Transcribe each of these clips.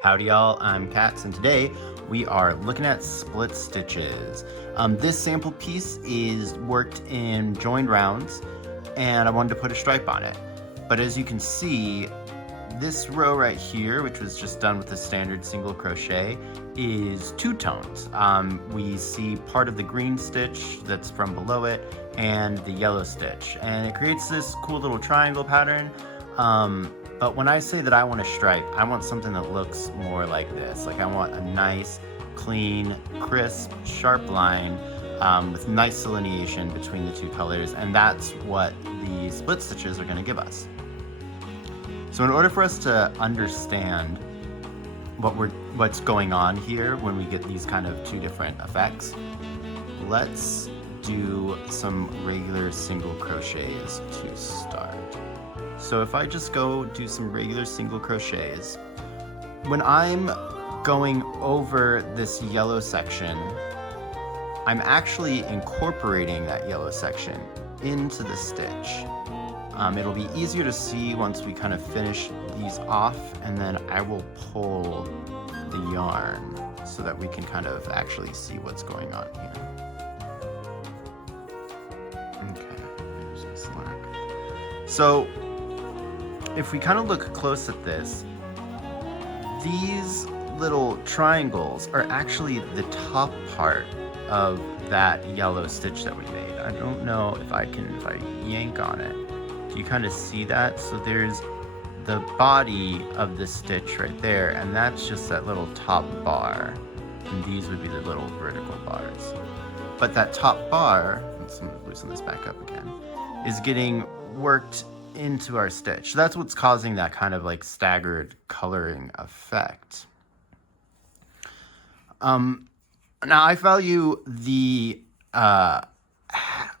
Howdy y'all, I'm Katz, and today we are looking at split stitches. This sample piece is worked in joined rounds, and I wanted to put a stripe on it. But as you can see, this row right here, which was just done with a standard single crochet, is two tones. We see part of the green stitch that's from below it and the yellow stitch, and it creates this cool little triangle pattern. But when I say that I want a stripe, I want something that looks more like this. Like I want a nice, clean, crisp, sharp line with nice delineation between the two colors, and that's what the split stitches are going to give us. So in order for us to understand what's going on here when we get these kind of two different effects, let's do some regular single crochets to start. So if I just go do some regular single crochets, when I'm going over this yellow section, I'm actually incorporating that yellow section into the stitch. It'll be easier to see once we kind of finish these off, and then I will pull the yarn so that we can kind of actually see what's going on here. Okay, there's some slack. So if we kind of look close at this, these little triangles are actually the top part of that yellow stitch that we made. I don't know if I yank on it. Do you kind of see that? So there's the body of the stitch right there, and that's just that little top bar. And these would be the little vertical bars. But that top bar, let's loosen this back up again, is getting worked into our stitch. So that's what's causing that kind of like staggered coloring effect. Now I value the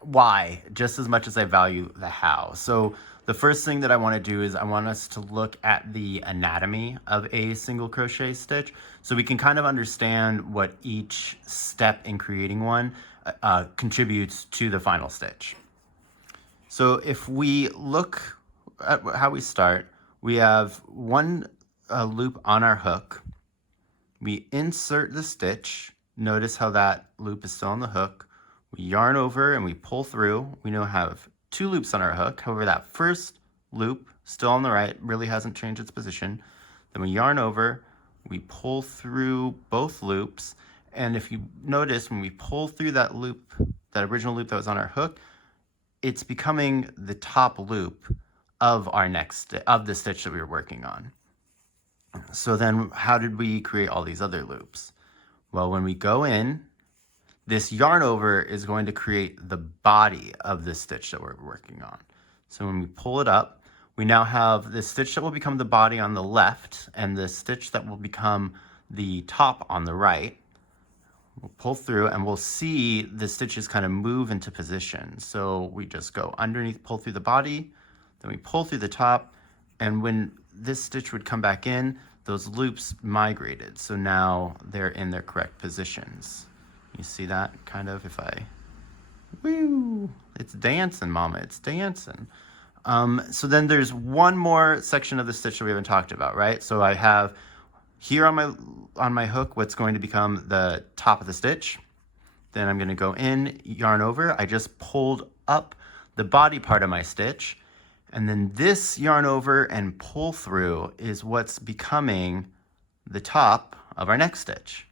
why just as much as I value the how. So the first thing that I want to do is I want us to look at the anatomy of a single crochet stitch so we can kind of understand what each step in creating one contributes to the final stitch. So if we look at how we start, we have one loop on our hook. We insert the stitch. Notice how that loop is still on the hook. We yarn over and we pull through. We now have two loops on our hook. However, that first loop, still on the right, really hasn't changed its position. Then we yarn over, we pull through both loops. And if you notice, when we pull through that loop, that original loop that was on our hook, it's becoming the top loop of the stitch that we were working on. So then how did we create all these other loops? Well, when we go in, this yarn over is going to create the body of the stitch that we're working on. So when we pull it up, we now have the stitch that will become the body on the left and the stitch that will become the top on the right. We'll pull through and we'll see the stitches kind of move into position. So we just go underneath, pull through the body, then we pull through the top, and when this stitch would come back in, those loops migrated. So now they're in their correct positions. You see that kind of if I, woo, it's dancing, mama, it's dancing. So then there's one more section of the stitch that we haven't talked about, right? So I have here on my hook what's going to become the top of the stitch. Then I'm going to go in, yarn over. I just pulled up the body part of my stitch, and then this yarn over and pull through is what's becoming the top of our next stitch.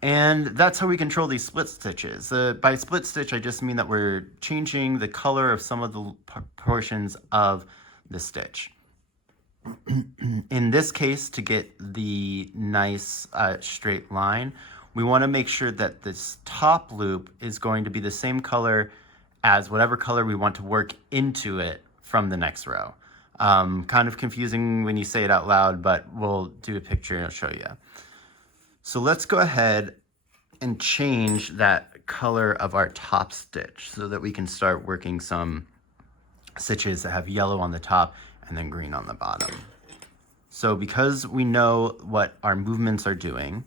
And that's how we control these split stitches. By split stitch, I just mean that we're changing the color of some of the portions of the stitch. In this case, to get the nice straight line, we want to make sure that this top loop is going to be the same color as whatever color we want to work into it from the next row. Kind of confusing when you say it out loud, but we'll do a picture and I'll show you. So let's go ahead and change that color of our top stitch so that we can start working some stitches that have yellow on the top and then green on the bottom. So because we know what our movements are doing,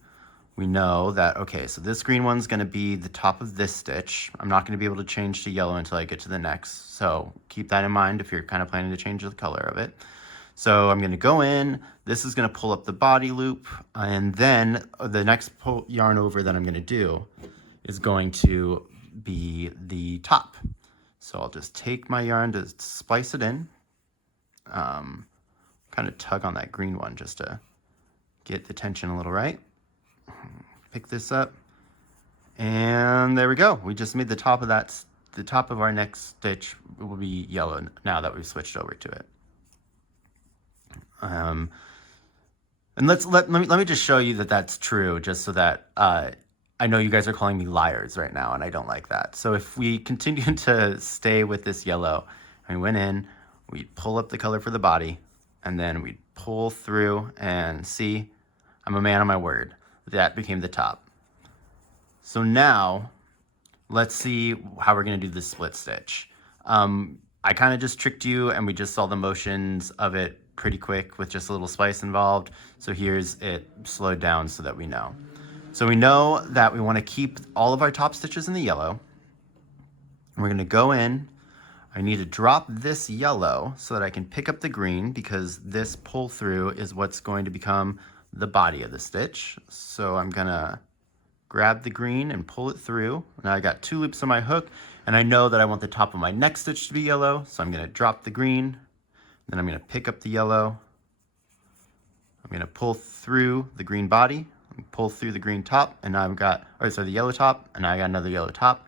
we know that, okay, so this green one's gonna be the top of this stitch. I'm not gonna be able to change to yellow until I get to the next. So keep that in mind if you're kind of planning to change the color of it. So I'm going to go in, this is going to pull up the body loop, and then the next yarn over that I'm going to do is going to be the top. So I'll just take my yarn to splice it in, kind of tug on that green one just to get the tension a little right. Pick this up, and there we go. We just made the top of that. The top of our next stitch will be yellow now that we've switched over to it. And let me just show you that that's true, just so that I know you guys are calling me liars right now, and I don't like that. So if we continue to stay with this yellow, and we went in, we pull up the color for the body, and then we pull through, and see, I'm a man of my word. That became the top. So now, let's see how we're going to do the split stitch. I kind of just tricked you, and we just saw the motions of it pretty quick with just a little spice involved. So here's it slowed down so that we know. So we know that we want to keep all of our top stitches in the yellow. We're going to go in. I need to drop this yellow so that I can pick up the green, because this pull through is what's going to become the body of the stitch. So I'm going to grab the green and pull it through. Now I got 2 loops on my hook, and I know that I want the top of my next stitch to be yellow, so I'm going to drop the green, then I'm going to pick up the yellow. I'm going to pull through the green body, pull through the green top, and now I've got, the yellow top, and now I got another yellow top.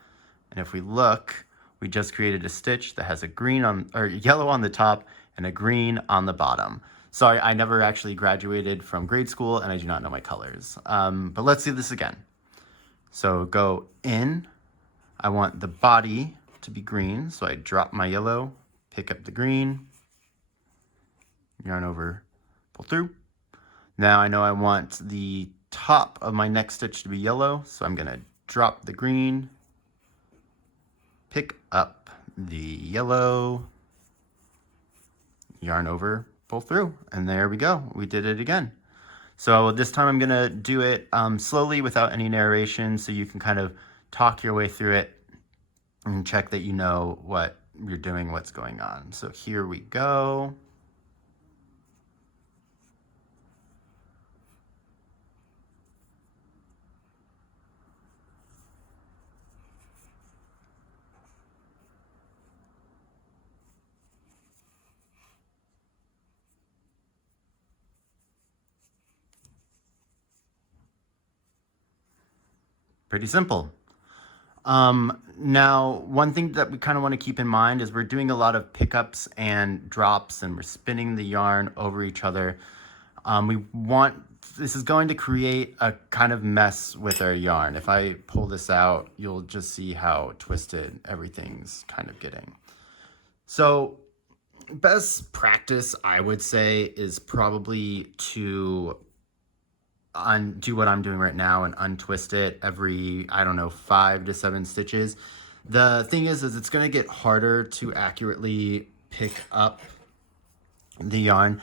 And if we look, we just created a stitch that has a green on, or yellow on the top and a green on the bottom. Sorry, I never actually graduated from grade school, and I do not know my colors. But let's do this again. So go in, I want the body to be green, so I drop my yellow, pick up the green, yarn over, pull through. Now I know I want the top of my next stitch to be yellow, so I'm gonna drop the green, pick up the yellow, yarn over, pull through, and there we go. We did it again. So this time I'm gonna do it slowly without any narration, so you can kind of talk your way through it and check that you know what you're doing, what's going on. So here we go. Pretty simple. Now, one thing that we kind of want to keep in mind is we're doing a lot of pickups and drops, and we're spinning the yarn over each other. This is going to create a kind of mess with our yarn. If I pull this out, you'll just see how twisted everything's kind of getting. So best practice, I would say, is probably to undo what I'm doing right now and untwist it every, I don't know, 5 to 7 stitches. The thing is it's going to get harder to accurately pick up the yarn,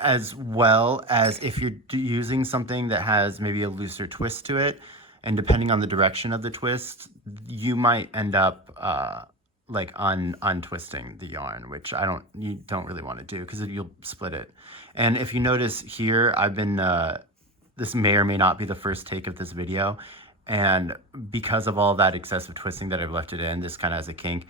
as well as if you're using something that has maybe a looser twist to it, and depending on the direction of the twist, you might end up like untwisting the yarn, which you don't really want to do, because you'll split it. And if you notice here, I've been this may or may not be the first take of this video, and because of all that excessive twisting that I've left it in, this kind of has a kink.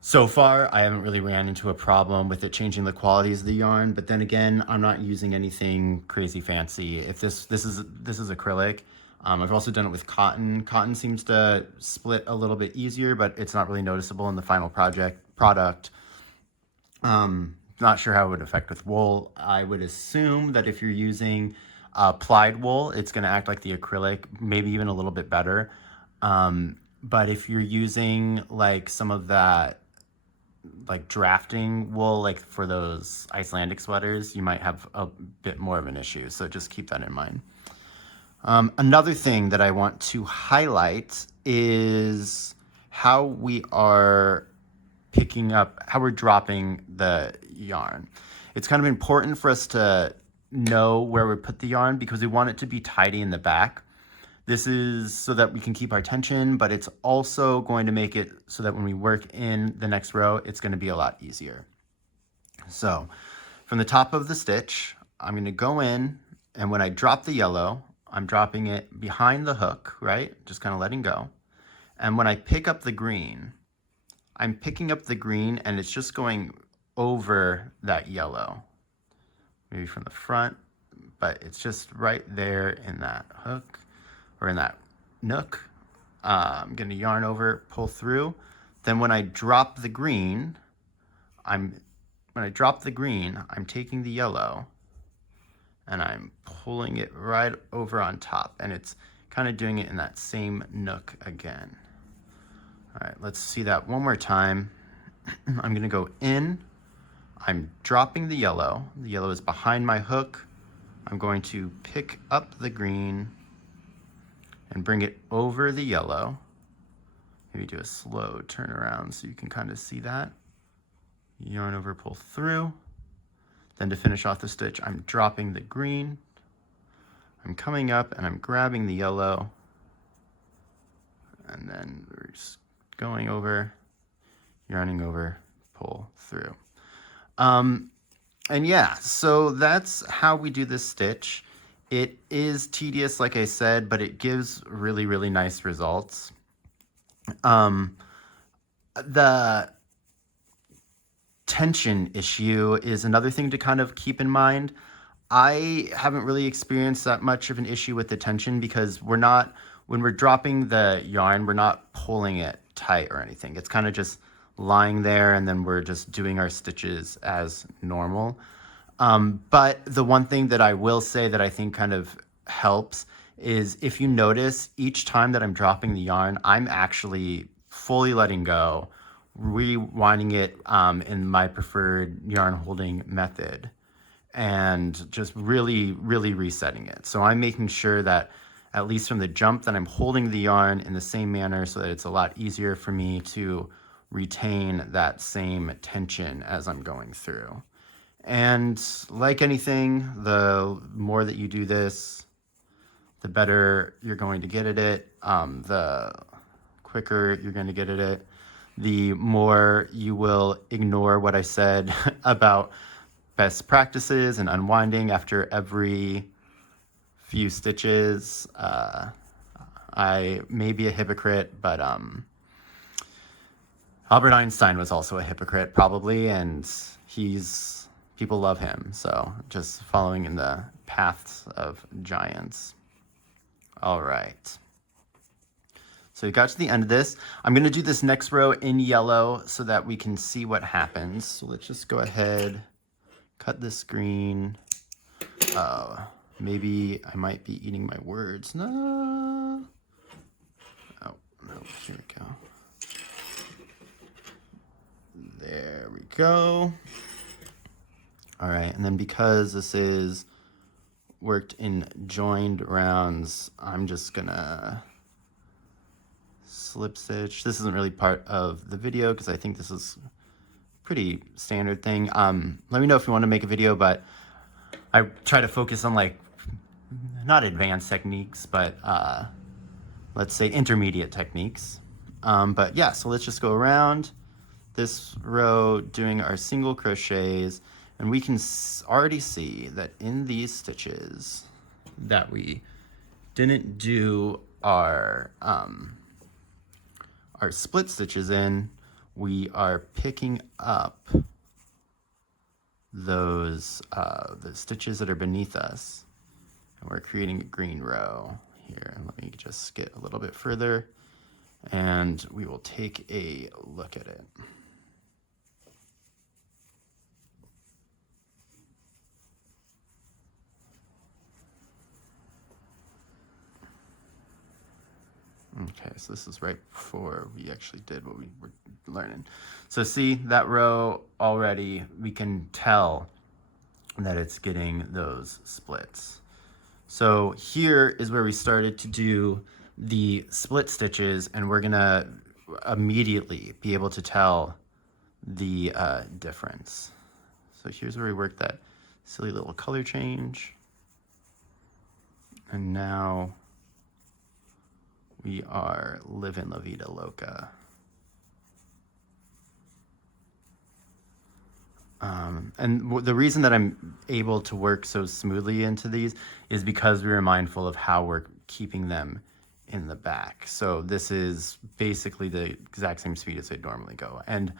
So far, I haven't really ran into a problem with it changing the qualities of the yarn, but then again, I'm not using anything crazy fancy. If this is acrylic, I've also done it with cotton. Cotton seems to split a little bit easier, but it's not really noticeable in the final product. Not sure how it would affect with wool. I would assume that if you're using plied wool, it's going to act like the acrylic, maybe even a little bit better. But if you're using like some of that like drafting wool, like for those Icelandic sweaters, you might have a bit more of an issue. So just keep that in mind. Another thing that I want to highlight is how we are how we're dropping the yarn. It's kind of important for us to know where we put the yarn, because we want it to be tidy in the back. This is so that we can keep our tension, but it's also going to make it so that when we work in the next row, it's going to be a lot easier. So from the top of the stitch, I'm going to go in, and when I drop the yellow, I'm dropping it behind the hook, right? Just kind of letting go. And when I pick up the green, I'm picking up the green and it's just going over that yellow. Maybe from the front, but it's just right there in that hook or in that nook. I'm going to yarn over, pull through. Then when I drop the green, I'm taking the yellow and I'm pulling it right over on top, and it's kind of doing it in that same nook again. All right, let's see that one more time. I'm going to go in. I'm dropping the yellow. The yellow is behind my hook. I'm going to pick up the green and bring it over the yellow. Maybe do a slow turnaround so you can kind of see that. Yarn over, pull through. Then to finish off the stitch, I'm dropping the green. I'm coming up and I'm grabbing the yellow. And then we're just going over, yarning over, pull through. And yeah, so that's how we do this stitch. It is tedious, like I said, but it gives really, really nice results. The tension issue is another thing to kind of keep in mind. I haven't really experienced that much of an issue with the tension because when we're dropping the yarn, we're not pulling it tight or anything. It's kind of just lying there, and then we're just doing our stitches as normal. But the one thing that I will say that I think kind of helps is if you notice each time that I'm dropping the yarn, I'm actually fully letting go, rewinding it in my preferred yarn holding method, and just really, really resetting it. So I'm making sure that at least from the jump that I'm holding the yarn in the same manner so that it's a lot easier for me to retain that same tension as I'm going through. And like anything, the more that you do this, the better you're going to get at it. The quicker you're going to get at it, the more you will ignore what I said about best practices and unwinding after every few stitches. I may be a hypocrite, but Albert Einstein was also a hypocrite probably, and people love him. So just following in the paths of giants. All right. So we got to the end of this. I'm going to do this next row in yellow so that we can see what happens. So let's just go ahead, cut this green. Maybe I might be eating my words. No. Oh, no, here we go. There we go. All right, and then because this is worked in joined rounds, I'm just gonna slip stitch. This isn't really part of the video because I think this is a pretty standard thing. Let me know if you want to make a video, but I try to focus on like not advanced techniques, but let's say intermediate techniques. But yeah, so let's just go around this row doing our single crochets, and we can already see that in these stitches that we didn't do our split stitches in, we are picking up those the stitches that are beneath us, and we're creating a green row here. Let me just get a little bit further and we will take a look at it. Okay, so this is right before we actually did what we were learning. So see that row already, we can tell that it's getting those splits. So here is where we started to do the split stitches, and we're gonna immediately be able to tell the difference. So here's where we worked that silly little color change. And now we are living La Vida Loca. And the reason that I'm able to work so smoothly into these is because we were mindful of how we're keeping them in the back. So this is basically the exact same speed as they'd normally go. And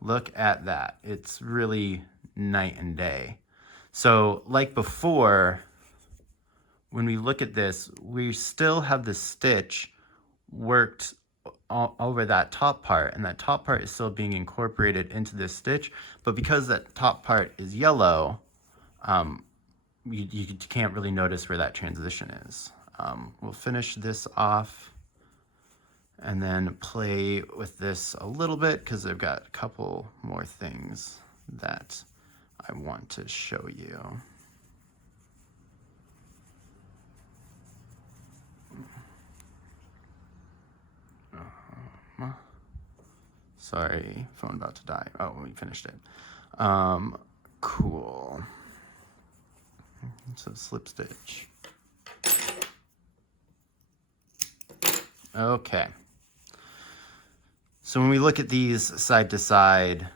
look at that. It's really night and day. So like before, when we look at this, we still have the stitch worked all over that top part, and that top part is still being incorporated into this stitch, but because that top part is yellow, you can't really notice where that transition is. We'll finish this off and then play with this a little bit because I've got a couple more things that I want to show you. Sorry, phone about to die. Oh, we finished it. Cool. So slip stitch. Okay. So when we look at these side to side,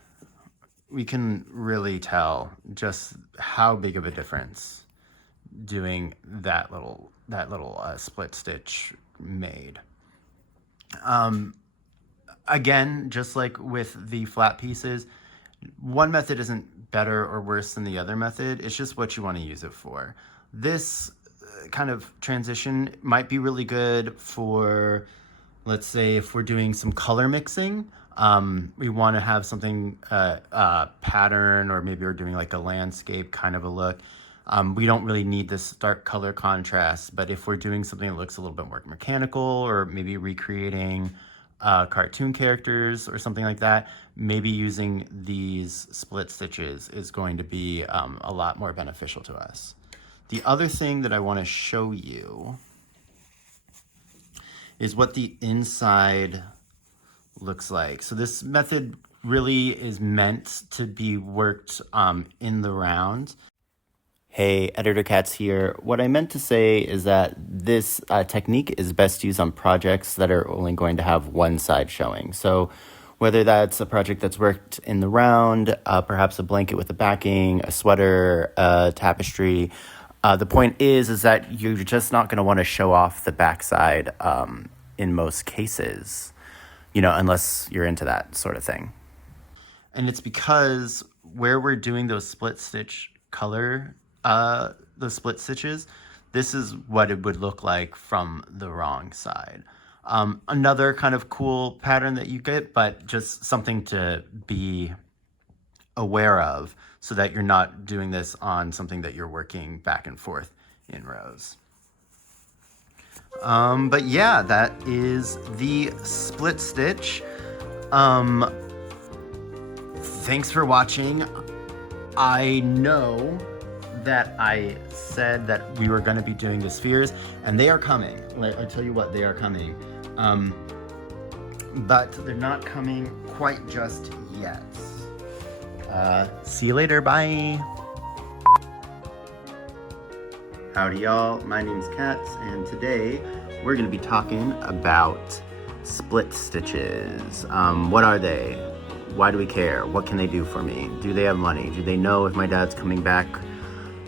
we can really tell just how big of a difference doing that little split stitch made. Again, just like with the flat pieces, one method isn't better or worse than the other method. It's just what you want to use it for. This kind of transition might be really good for, let's say, if we're doing some color mixing. We want to have something pattern, or maybe we're doing like a landscape kind of a look. We don't really need this dark color contrast, but if we're doing something that looks a little bit more mechanical, or maybe recreating cartoon characters or something like that, maybe using these split stitches is going to be a lot more beneficial to us. The other thing that I want to show you is what the inside looks like. So this method really is meant to be worked in the round. Hey, Editor Cats here. What I meant to say is that this technique is best used on projects that are only going to have one side showing. So whether that's a project that's worked in the round, perhaps a blanket with a backing, a sweater, a tapestry, the point is that you're just not going to want to show off the backside in most cases, you know, unless you're into that sort of thing. And it's because where we're doing those split stitch color, the split stitches, this is what it would look like from the wrong side. Another kind of cool pattern that you get, but just something to be aware of so that you're not doing this on something that you're working back and forth in rows. But yeah, that is the split stitch. Thanks for watching. I know that I said that we were going to be doing the spheres, and they are coming. I tell you what, they are coming. But they're not coming quite just yet. See you later, bye! Howdy y'all, my name's Katz, and today we're going to be talking about split stitches. What are they? Why do we care? What can they do for me? Do they have money? Do they know if my dad's coming back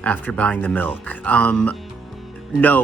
after buying the milk? No.